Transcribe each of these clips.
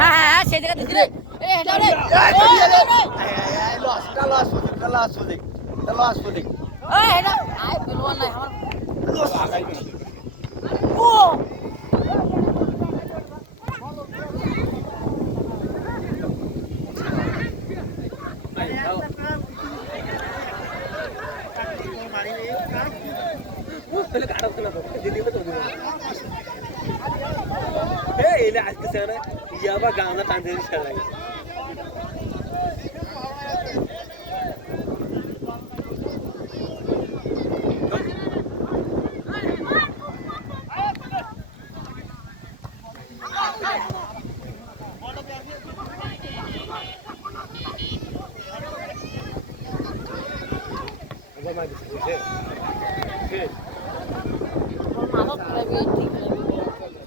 হ্যাঁ হ্যাঁ সেই জায়গা দিছি রে এ এটা রে লস প্রতীক ও এটা আই বলবো না আমার লস ও গাঁদা টানতে লাগে মাথা করে বিয়ে ঠিক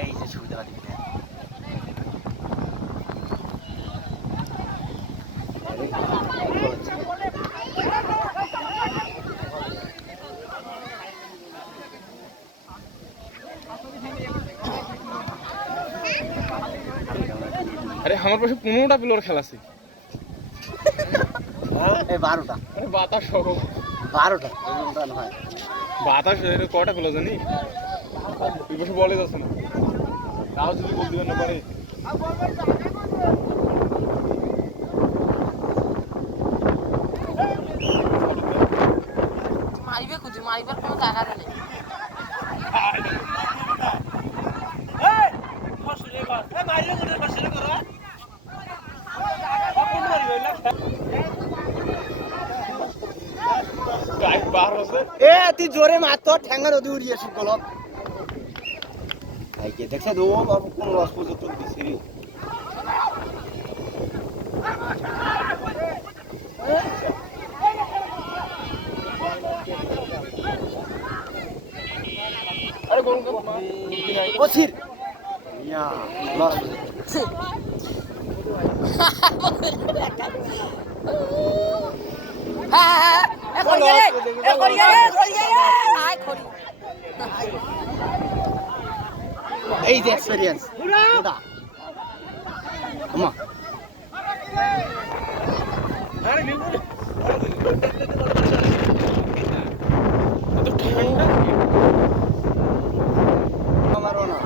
এই যে সুবিধা দিকে আরে আমার পাশে 15টা প্লেয়ার খেলা আছে এই 12টা আরে বাতাস সহ 12টা নয় বাতাস এর কয়টা প্লেয়ার জানি এই পাশে বলে যাচ্ছে না তাও যদি বল দিবেন না পারে মারিবে খুঁজে মারিবার কোনো জায়গা নেই গাইড বার হচ্ছে এ তুই জোরে মার তো ঠ্যাঙ্গা নদী উড়িয়ে শুকল ভাই কে দেখছ দো বাবু কোন রস পর্যন্ত দিছি রে আরে গোল গোল ওছির ইয়া লস হ্যাঁ হ্যাঁ এ করিয়ে রে আয় খড়ি এই যে এক্সপেরিয়েন্স ওটা আমা তো ঠান্ডা আমারও না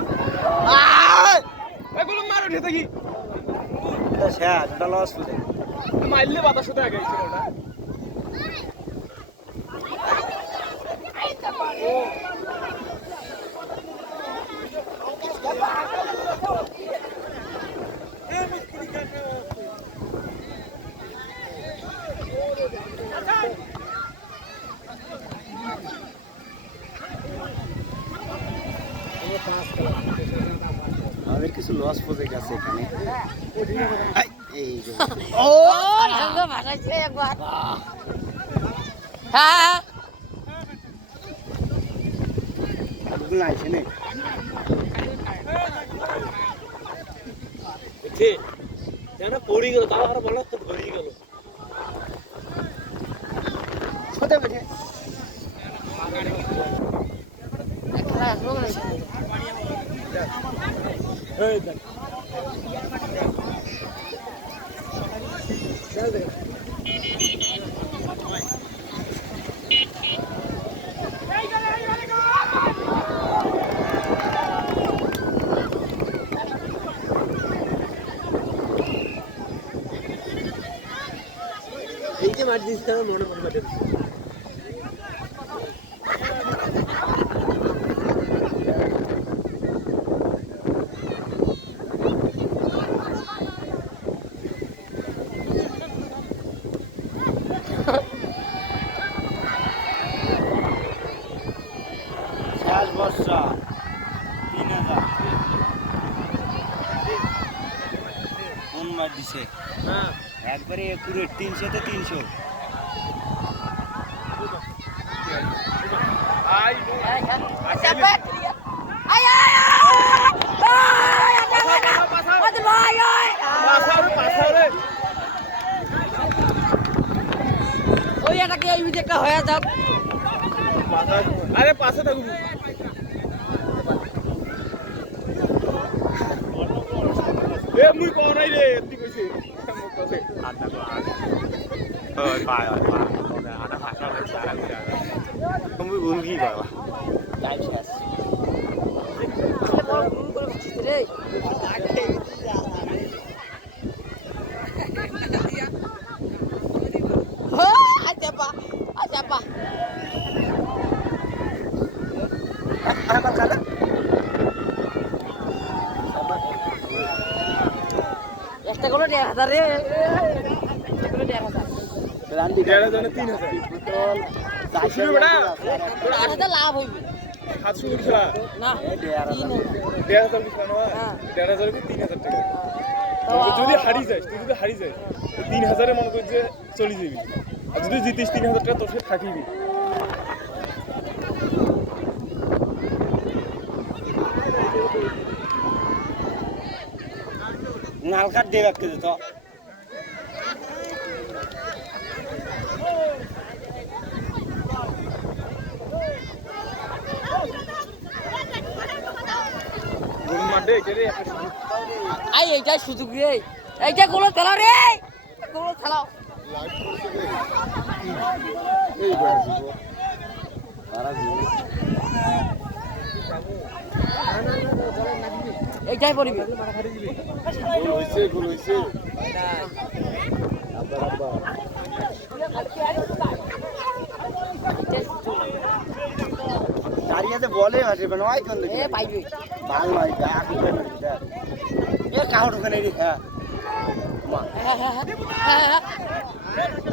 এগুলো মারো ঢেতে কি এটা শেষ ওটা লস হয়ে মারলে বাতাস হতে আগে ছিল ওটা আমাদের কিছু লস প্রজেক্ট আছে এখানে এই যে ও সঙ্গ ভাষাইছে একবার হ্যাঁ আগুন আইছে নে ঠিক জানা পড়ি গেল তাও আর বলা তো ধরে গেল ছোটে বেঠে খেলা লোক নেই এই দেখ চল দেখ এই যে মার দিস তার মনে মনে মার দিস শেষ বর্ষা 3000 কোন মার দিছে হ্যাঁ একবারে একুরেট 300 তে 300 Cepet. Ay ay ay. Ay, ada. Aduh, ay ay. পাছারে ওই এটাকে ওই দিকে হয়ে যাও। আরে পাছে থাকবি এ মুই কোন নাই রে তুই কইছিস মুই কইছে পায় আনা ভাষা সারা করে তুমি ভুল কি করবা টাইম শেষ আসলে বড় ভুল করে বসছিস রে। আচ্ছা পা আচ্ছা পা আমার কালা একটা করে 1000 রে একটা করে 1000 রান্দি দেড় জনে 3000 বোতল শুরু বেটা তোর 8000 লাভ হইবে 700 উঠছলা না 3000 1000 কি জানো 1000 কি 3000 টাকা তুই যদি হারি যাস 3000 এর মনে কর যে চলে যাবি আর যদি জিতিস 3000 টাকা তোর সাথে থাকিবি নালকাট দিয়ে রাখতে দিত গোল মাঠে কেরে আই এইটাই সুযোগ রে এইটা গোল খেলা রে গোল খেলাও এইটাই পড়িবি গোল হইছে দাঁড়িয়েতে বলে আসে নয় কোন এ পাইবি ভাল নয় আকি করে এ কাহো ঢুকে রে হ্যাঁ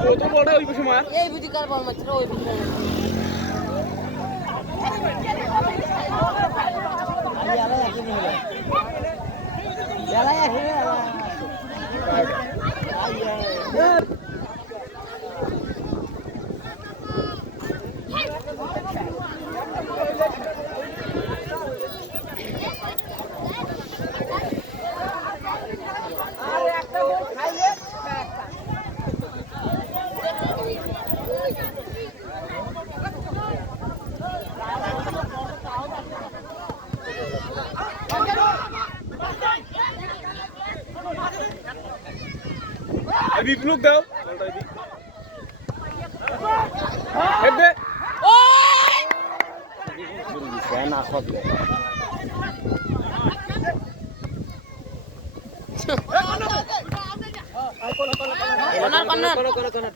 কত বড় ওই বসে মার এই বুঝি কার বল মাত্র ওই বুঝি বিপ্লব দাও বলটাই দি হেডে ওই ফ্যান আখলে কর্নার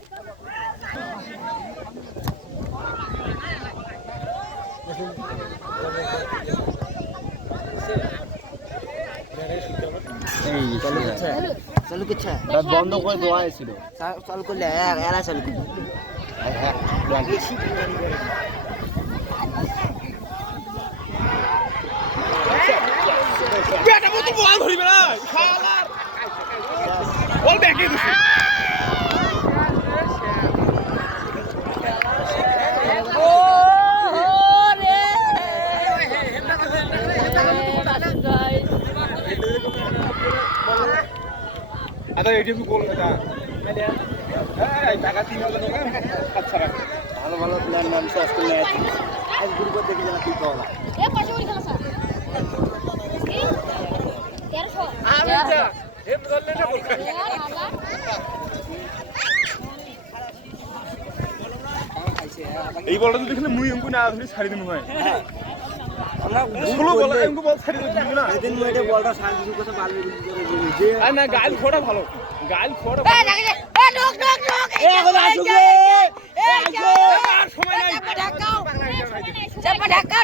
চালু করছে বন্ধ করে দেওয়া হয়েছিল চালু করলে এরা চালু করবে বেটা মত বল ধরিবে না শালার বল ব্যাকে দিছে আদা এটি কি গোল এটা এই টাকা 3000 টাকা আচ্ছা ভালো ভালো প্ল্যান নামছে আজকে ম্যাচ আজ গ্রুপে দেখি জানা কি করা এ পয়সা করে খেলা স্যার 1300 আমি যা এম ধরলে না বল এই বলটা দেখলে মুই অঙ্কু না ধরে ছাড়ি দিন হয় আমরা স্কুল বল অঙ্কু বল ছাড়ি দিন না এদিন মেয়েটা বলটা সাইড দিকে কথা বাল যে আর না গাল খোড়া ভালো গাল খোড়া এ লাগে এ ঢোক এ এখন আসুক রে এ আসো আর সময় নাই ঢাকাও চাপা ঢাকাও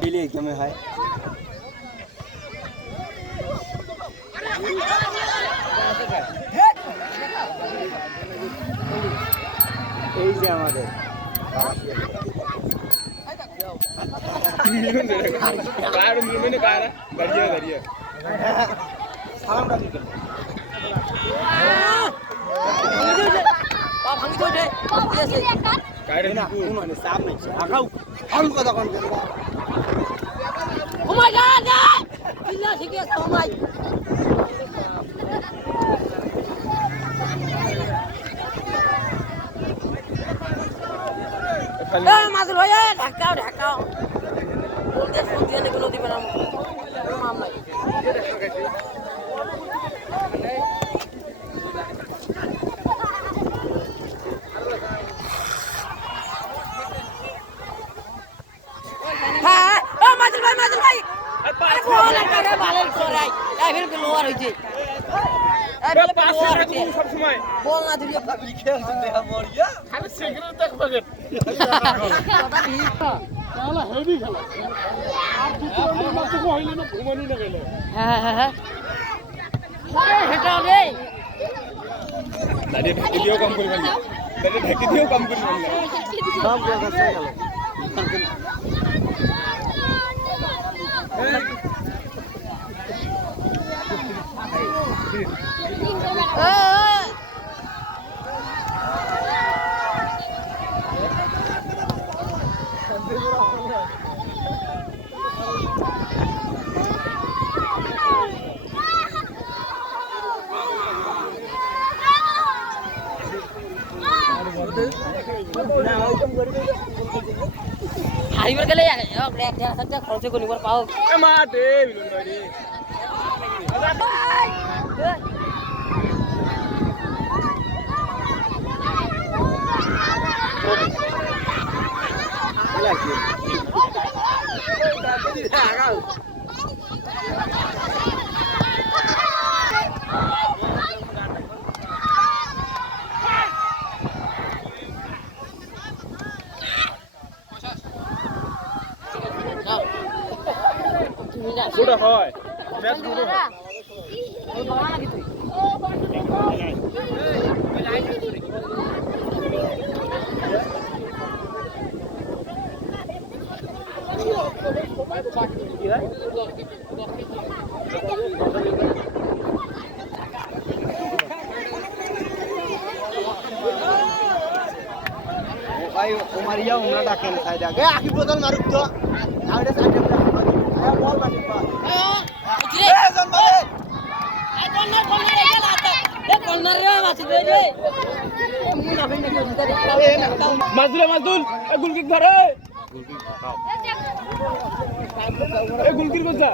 দিলে কেমন হয় এই যে আমাদের মিলন দে কার মিলন ने कारा बढ़िया बढ़िया সালামটা দিতে পা ভাঙি আছে কাইরে না দিবু কোন চাপ নাই আগাও আউল কথা কোন ও মাই গড কিল্লা ঠিক আছে ও মাই এ মাদুর ভাই ঢাকাও ঢাকাও বলতে ফোন দিয়ে এগুলো দিবেন আমাকে মামলা হ্যাঁ ও মাদুর ভাই আরে বল একটা ভালো করাই এই ফির লোয়ার হইছে এই ফির লোয়ার হইছে সব সময় বল না দিলে লিখে আছে দেয়া মরিয়া আরে সিগারেট দেখ পাকেট কথা ঠিক তাহলে হেভি খেলা আর দুটো মাত্র হইলো না ঘুমানি না গেল হ্যাঁ হেটা রে দাঁড়িয়ে ঢেকে দিয়েও কাম করি না দাঁড়িয়ে ঢেকে দিয়েও কাম করি না সব জায়গা থেকে গেল হারিবার গেলে একটা খরচ করি বল পাও এ মা দে বিলন ভাই তুমি না গোটা হয় ম্যাচ গোটা হয় ওই বাবা নাকি তুই ভাই ওমারিয়া ওমরা ডাকেন সাইড আগে আকি বদল মারুক তো আরে সাইডে বল বাটি পা রে জন বলে কর্নার এ গেল আতা এ কর্নার রে মাছি দে রে মুনা ভিন্ন কি উল্টা দেখলাম মাজদুল এ গুলকিক ধরে এ গুলকির কোথা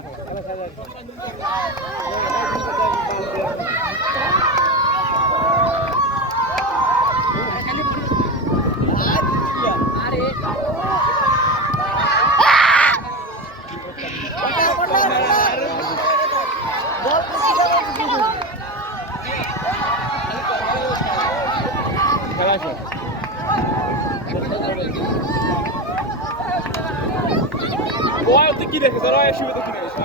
ওই তুই কি দেখছিস ওরা এসে তো কিনে এসে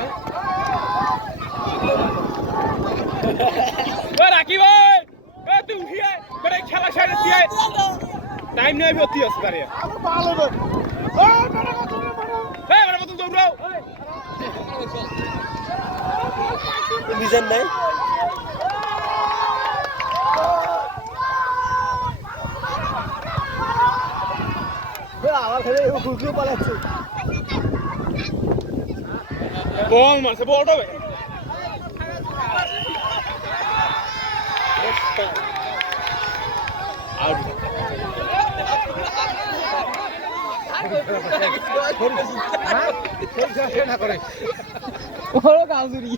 ওই রাকি ভাই ওই তুই উঠি আয় বড় খেলা সাইড দিয়ে আয় টাইম নেই আমি অতি আসতে পারি ভালো রে ওই বড় মত দৌড়াও বিজন নাই আমার খেলে গুলকিও পালাচ্ছে বল মারছে বলটা ভাই আউট বড় কাজুরি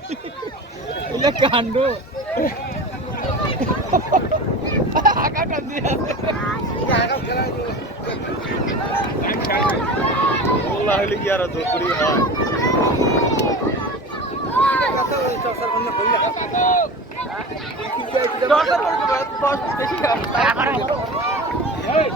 এটা কাণ্ড আগা কান্দি আছে আগা খেলা বললা হইলে কি আর দৌড়ি হয় কথা ওই চসার কোন কইলা এই